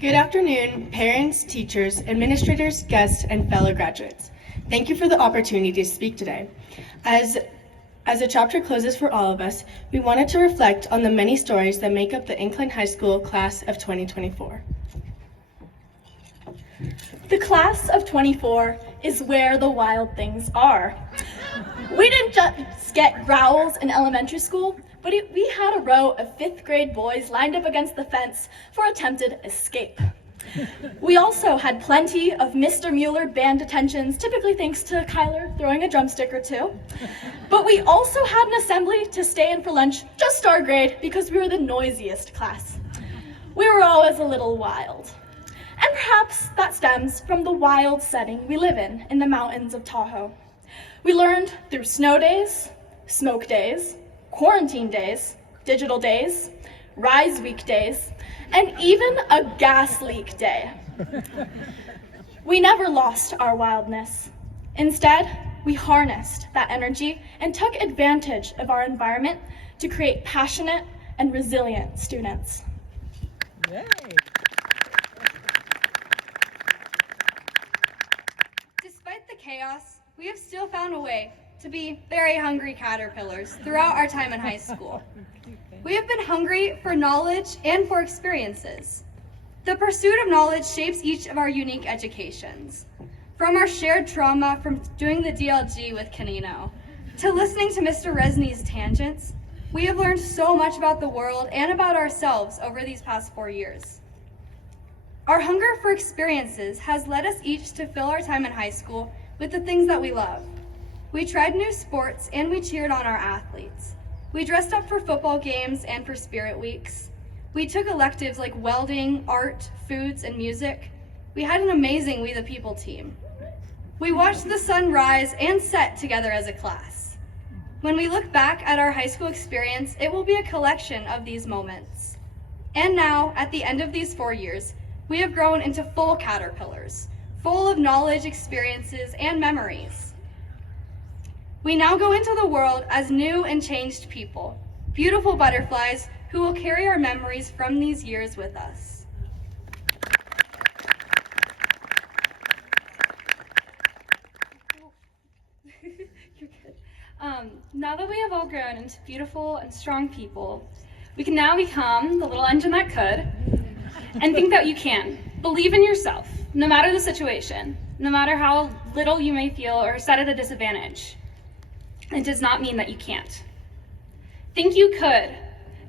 Good afternoon, parents, teachers, administrators, guests, and fellow graduates. Thank you for the opportunity to speak today. As the chapter closes for all of us, we wanted to reflect on the many stories that make up the Incline High School class of 2024. The class of 24 is where the wild things are. We didn't just get growls in elementary school, but we had a row of 5th grade boys lined up against the fence for attempted escape. We also had plenty of Mr. Mueller band detentions, typically thanks to Kyler throwing a drumstick or two. But we also had an assembly to stay in for lunch, just our grade, because we were the noisiest class. We were always a little wild. And perhaps that stems from the wild setting we live in the mountains of Tahoe. We learned through snow days, smoke days, quarantine days, digital days, Rise Week days, and even a gas leak day. We never lost our wildness. Instead, we harnessed that energy and took advantage of our environment to create passionate and resilient students. Yay. Despite the chaos, we have still found a way to be very hungry caterpillars throughout our time in high school. We have been hungry for knowledge and for experiences. The pursuit of knowledge shapes each of our unique educations. From our shared trauma from doing the DLG with Canino, to listening to Mr. Resney's tangents, we have learned so much about the world and about ourselves over these past 4 years. Our hunger for experiences has led us each to fill our time in high school with the things that we love. We tried new sports and we cheered on our athletes. We dressed up for football games and for spirit weeks. We took electives like welding, art, foods, and music. We had an amazing We the People team. We watched the sun rise and set together as a class. When we look back at our high school experience, it will be a collection of these moments. And now, at the end of these 4 years, we have grown into full caterpillars, full of knowledge, experiences, and memories. We now go into the world as new and changed people, beautiful butterflies who will carry our memories from these years with us. You're good. Now that we have all grown into beautiful and strong people, we can now become the little engine that could, and think that you can. Believe in yourself, no matter the situation, no matter how little you may feel or set at a disadvantage. It does not mean that you can't. Think you could,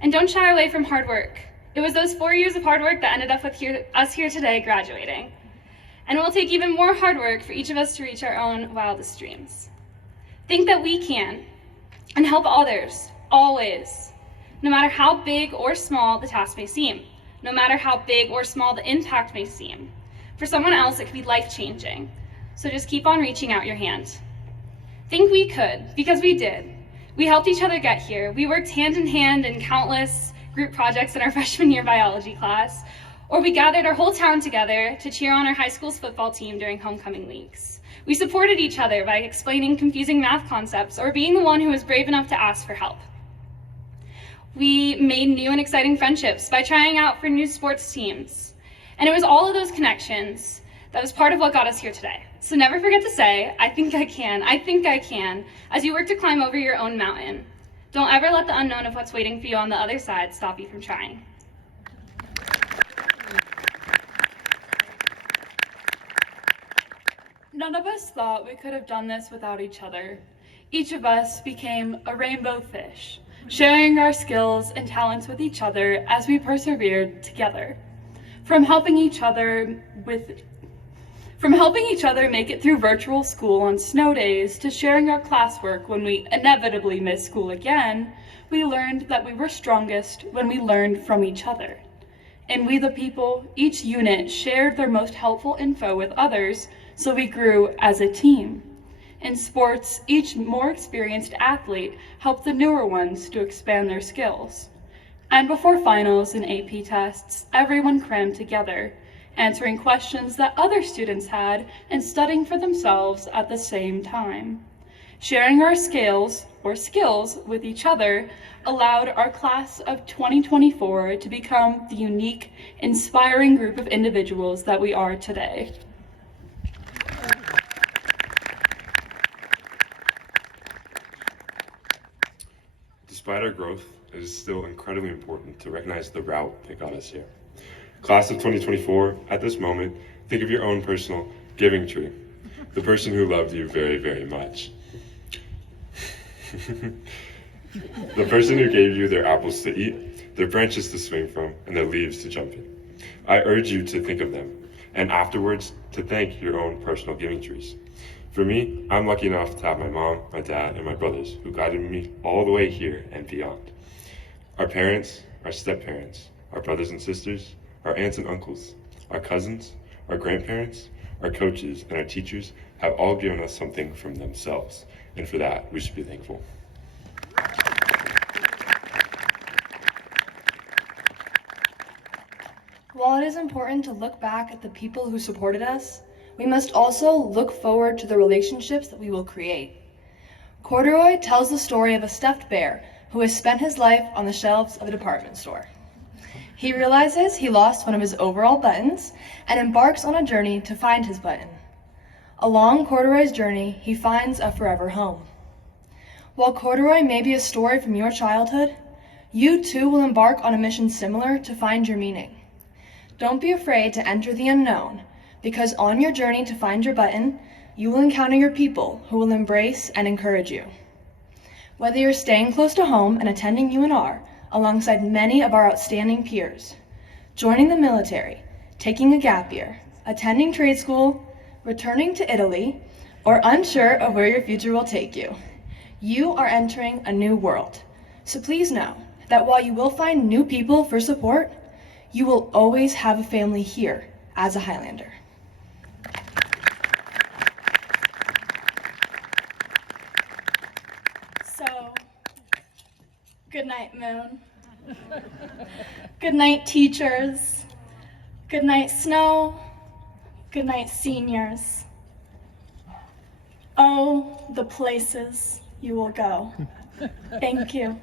and don't shy away from hard work. It was those 4 years of hard work that ended up with us here today graduating. And it will take even more hard work for each of us to reach our own wildest dreams. Think that we can, and help others, always, no matter how big or small the task may seem, no matter how big or small the impact may seem. For someone else, it could be life-changing. So just keep on reaching out your hand. Think we could, because we did. We helped each other get here. We worked hand in hand in countless group projects in our freshman year biology class, or we gathered our whole town together to cheer on our high school's football team during homecoming weeks. We supported each other by explaining confusing math concepts or being the one who was brave enough to ask for help. We made new and exciting friendships by trying out for new sports teams. And it was all of those connections that was part of what got us here today. So never forget to say, I think I can, as you work to climb over your own mountain. Don't ever let the unknown of what's waiting for you on the other side stop you from trying. None of us thought we could have done this without each other. Each of us became a rainbow fish, sharing our skills and talents with each other as we persevered together. From helping each other make it through virtual school on snow days to sharing our classwork when we inevitably missed school again, we learned that we were strongest when we learned from each other. And We the People, each unit shared their most helpful info with others, so we grew as a team. In sports, each more experienced athlete helped the newer ones to expand their skills. And before finals and AP tests, everyone crammed together, answering questions that other students had and studying for themselves at the same time. Sharing our skills with each other allowed our class of 2024 to become the unique, inspiring group of individuals that we are today. Despite our growth, it is still incredibly important to recognize the route that got us here. Class of 2024, at this moment, think of your own personal giving tree, the person who loved you very, very much. The person who gave you their apples to eat, their branches to swing from, and their leaves to jump in. I urge you to think of them, and afterwards to thank your own personal giving trees. For me, I'm lucky enough to have my mom, my dad, and my brothers who guided me all the way here and beyond. Our parents, our step-parents, our brothers and sisters, our aunts and uncles, our cousins, our grandparents, our coaches, and our teachers have all given us something from themselves, and for that, we should be thankful. While it is important to look back at the people who supported us, we must also look forward to the relationships that we will create. Corduroy tells the story of a stuffed bear who has spent his life on the shelves of a department store. He realizes he lost one of his overall buttons and embarks on a journey to find his button. Along Corduroy's journey, he finds a forever home. While Corduroy may be a story from your childhood, you too will embark on a mission similar to find your meaning. Don't be afraid to enter the unknown, because on your journey to find your button, you will encounter your people who will embrace and encourage you. Whether you're staying close to home and attending UNR alongside many of our outstanding peers, joining the military, taking a gap year, attending trade school, returning to Italy, or unsure of where your future will take you, you are entering a new world. So please know that while you will find new people for support, you will always have a family here as a Highlander. So, good night, Moon. Good night, teachers. Good night, Snow. Good night, seniors. Oh, the places you will go. Thank you.